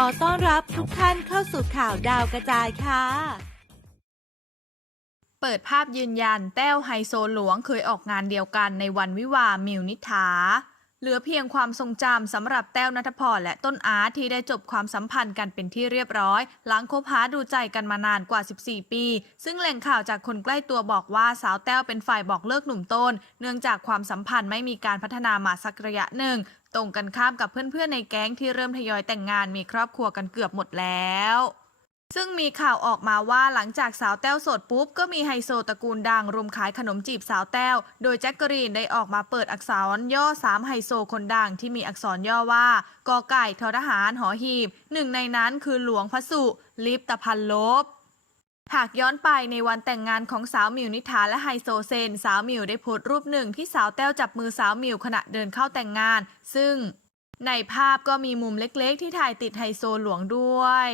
ขอต้อนรับทุกท่านเข้าสู่ข่าวดาวกระจายค่ะ เปิดภาพยืนยันแต้วไฮโซหลวงเคยออกงานเดียวกันในวันวิวามิวนิษฐา เหลือเพียงความทรงจำสำหรับแต้วนัทพรและต้นอาร์ตที่ได้จบความสัมพันธ์กันเป็นที่เรียบร้อย หลังคบหาดูใจกันมานานกว่า 14 ปี ซึ่งแหล่งข่าวจากคนใกล้ตัวบอกว่าสาวแต้วเป็นฝ่ายบอกเลิกหนุ่มต้น เนื่องจากความสัมพันธ์ไม่มีการพัฒนามาสักระยะหนึ่ง ตรงกันข้ามกับเพื่อนๆในแก๊งที่เริ่มทยอยแต่งงานมีครอบครัวกันเกือบหมดแล้ว ซึ่งมีข่าวออกมาว่าหลังจากสาวแต้วโสดปุ๊บ ก็มีไฮโซตระกูลดังรุมขายขนมจีบสาวแต้ว โดยแจ็คกะรีนได้ออกมาเปิดอักษรย่อสามไฮโซคนดังที่มีอักษรย่อว่ากอไก่ทอทหารหอหีบ หนึ่งในนั้นคือหลวงพระสุ ลิปตพันลบหากย้อนไปในวันแต่งงานของสาวมิวนิษฐาและไฮโซเซน สาวมิวได้โพสต์รูปหนึ่งที่สาวแต้วจับมือสาวมิวขณะเดินเข้าแต่งงาน ซึ่งในภาพก็มีมุมเล็กๆ ที่ถ่ายติดไฮโซหลวงด้วย